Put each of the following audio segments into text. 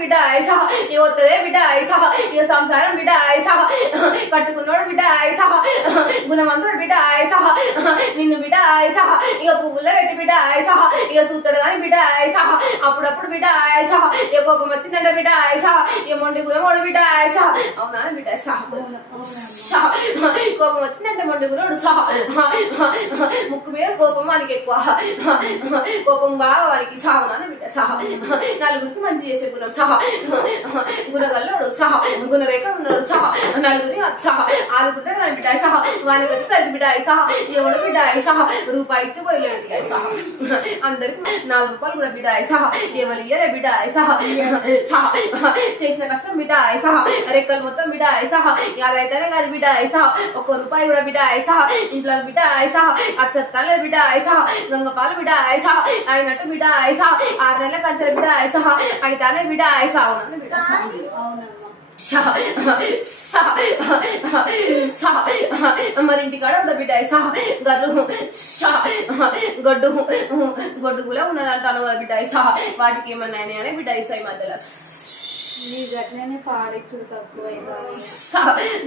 బిడ్డ ఆయుష ఇక వస్తుంది బిడ్డ ఆయుష ఇక సంసారం బిడ్డ ఆయుష కట్టుకున్నాడు బిడ్డ ఆయుష గుణమంతుడు బిడ్డ ఆయుష నిన్ను బిడ్డ ఆయుష ఇక పువ్వుల్లో పెట్టి బిడ్డ ఆయుష ఇక సూతాడు కానీ బిడ్డ ఆయుష అప్పుడప్పుడు బిడ్డ ఆయుష ఇక కోపం వచ్చిందంటే బిడ్డ ఆయుష ఇక మొండి గుణమోడు బిడ్డ ఆయుష అవునా బిడ్డ కోపం వచ్చిందంటే మొండి గుణోడు సహా ముక్కు మీద కోపం వానికి ఎక్కువ కోపం బాగా వానికి సాగునా బిడ్డ సహా నలుగురికి మంచి చేసే గుణం సహా గుణగల్లోడు సహా గుణరేఖ ఉన్నాడు సహా నలుగురి సహా ఆదుకుంటాడు వాని బిడ్డ సహా వానికి వచ్చేసరికి బిడ్డ సహా ఎవడు బిడ్డ సహా రూపాయి ఇచ్చి పోయలేడు సహా అందరికి 4 రూపాయలు కూడా బిడ్డ సహా ఎవరు ఇయ్యరే బిడ్డ సహా చేసిన కష్టం బిడ్డ సహా రెక్కలు మొత్తం బిడ్డ సహా అలాగైతేనే కానీ బిడ్డ సహా 1 రూపాయి కూడా బిడ్డ సహా ఇంట్లో బిడ్డ సహా అచ్చత్తాలే బిడ్డ సహా గంగపాలు బిడ్డ సహా అయినట్టు బిడ్డ సహా 6 నెలల కంచెల బిడ్డ సహా అయితానే బిడ్డ సహా అవునా బిడ్డ మరి ఇంటికాడ ఉన్న బిడ్డ సహా గడ్డు గొడ్డు కూడా ఉన్నదంటాను కదా బిడ్డ సహా వాటికి ఏమన్నా అని బిడ్డ ఈ మధ్యలో పాడిచ్చుడు తక్కువ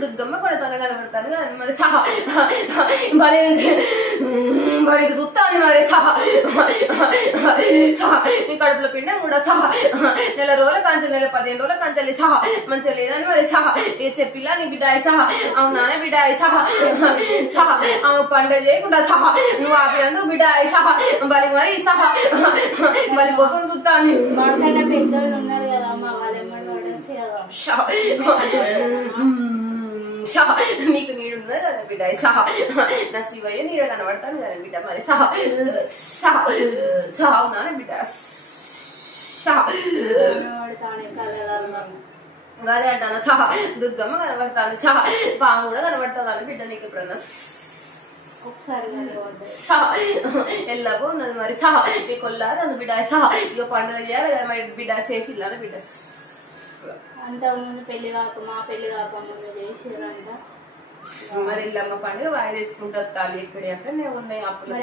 దుర్గమ్మ పడతాను కనబడతాను కదా మరి సహా మరికి చూస్తాను మరి సహా నీ కడుపులో పిండం కూడా సహా నెల రోజుల కంచెలు నెల 15 రోజుల కంచెలు సహా మంచిగా లేదని మరి సహా ఇక చెప్పిల్లా నీ బిడ్డ సహా అవునా బిడ్డ సహా సహా ఆమె పండుగ చేయకుండా సహా నువ్వు ఆపినందుకు బిడ్డ సహా మరి సహా మరి కోసం చూస్తాను మాకైనా పెద్దోళ్ళు ఉన్నారు కదా అమ్మ వాళ్ళేమన్నా నీకు నీడున్నది కదా బిడ్డ సహా నా శివయ్య నీడ కనబడతాను కదా బిడ్డ మరి సహా సహా సహా అవునా బిడ్డ గదే అంటాను సహా దుర్గమ్మ కనబడతాను సహా పాము కూడా కనబడతాను బిడ్డ నీకు ఎప్పుడన్నా ఎల్లాగో ఉన్నది మరి సహా నీ కొల్లారు బిడ్డ సహా ఇక పండుగ చేయాలి కదా మరి బిడ్డ చేసిల్లాను బిడ్డ అంతకుముందు పెళ్లి కాక మా పెళ్లి కాక ముందు చేసిరంట మరి ఇల్లమ్మ పండుగ వాయి చేసుకుంటారు తాళి ఎక్కడెక్కడనే ఉన్నాయి అప్పులు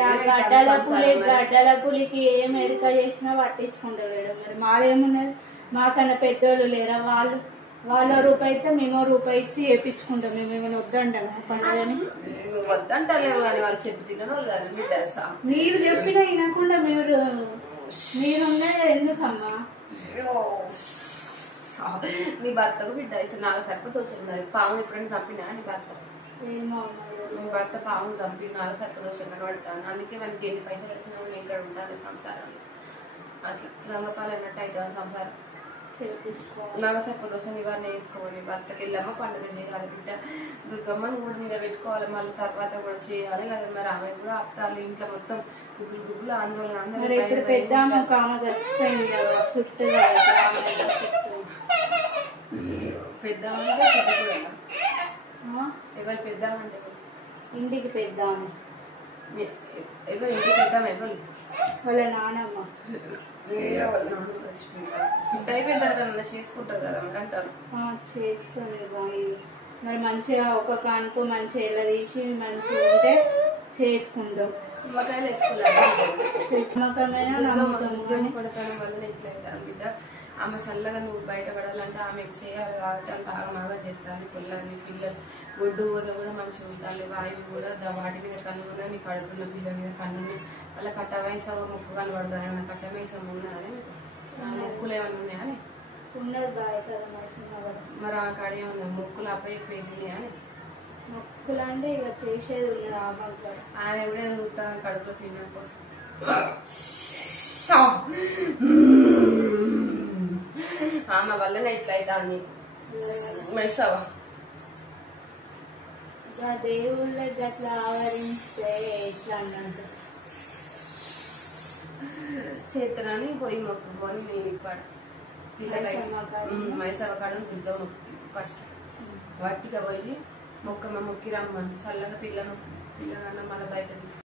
గడ్డల పులికి ఏం ఎరుక చేసినా పట్టించుకుంటారు మరి మాదేమున్నది మాకన్నా పెద్దోళ్ళు లేరా వాళ్ళ రూపాయి అయితే మేము రూపాయి ఇచ్చి వేయించుకుంటాం మేము ఏమైనా వద్దంటాం పండుగని వద్దంటలేవు కానీ వాళ్ళు చెప్పి తినను కానీ బిడ్డ మీరు చెప్పినా వినకుండా మీరున్నది ఎందుకమ్మా నీ భర్తకు బిడ్డ ఇస్తారు నాకు సర్పదోషం ఉన్నది పాముని ఎప్పుడైనా చంపినా నీ భర్త నీ భర్త పాముని చంపి నాకు సర్పదోషం కనబడతాను అందుకే మనకి ఎన్ని పైసలు వచ్చినా నేను ఇక్కడ ఉంటాను సంసారాన్ని అట్లా రంగపాలు అన్నట్టు అవుతుంది సంసారం నాకు సర్పదోషం నివారణ చేయించుకోవాలి భర్తకి వెళ్ళామా పండుగ చేయాలి బిడ్డ దుర్గమ్మని కూడా మీద పెట్టుకోవాలి మళ్ళీ తర్వాత కూడా చేయాలి కదా మరి ఆమె కూడా ఆపుతారు ఇంట్లో మొత్తం గుగ్గులు ఆందోళన పెద్దామంటే ఎవరు పెద్దామంటే ఇంటికి పెద్ద ఎవరు ఇంటికి పెద్దాం ఎవరు వాళ్ళ నానమ్మ అయిపోయిన తర్వాత చేసుకుంటారు కదా అంటారు చేస్తుంది మరి మంచిగా ఒక కానుకో మంచిగా ఎలా తీసి మంచిగా ఉంటే చేసుకుంటాం నిమ్మకాయలు వేసుకోవాలి నమ్మకమైన పడతాను వల్ల ఎట్లయితే బిడ్డ ఆమె చల్లగా నువ్వు బయటపడాలంటే ఆమెకు చేయాలి కాబట్టి అంత ఆగమాగా చేస్తాను పిల్లల్ని పిల్లలు ఒడ్డు ఊద కూడా మంచిగా ఉంటాలి వాయువు కూడా వాటి మీద కన్ను కూడా నీ కడుపున్న పిల్లల మీద కన్నుని వాళ్ళ కట్ట వయసు ముక్కు కనబడుతుంది ఏమైనా కట్ట వయసు ఉన్నాయని ముక్కులు ఏమైనా ఉన్నాయని ఉన్నది మరి ఆ కాడ ఏమన్నా ముక్కులు అప్పయిపోయినాయి అని మొక్కులు అంటే ఇక చేసేది ఉన్నది ఆమె కూడా చూస్తాను కడుపులో తినడం కోసం ఆమె వల్లనే ఇట్లా అవుతాను నీకు మైసావా దేవుళ్ళ అట్లా ఆవరిస్తే ఎట్లా అన్నట్టు చేతనని పోయి మొక్కుకొని నేను ఇప్పాడు మైసవ కాడ దుర్గమ్మ ఫస్ట్ వట్టిగా పోయి మొక్కి రమ్మని చల్లగా పిల్లనన్న మన బయట తీసుకు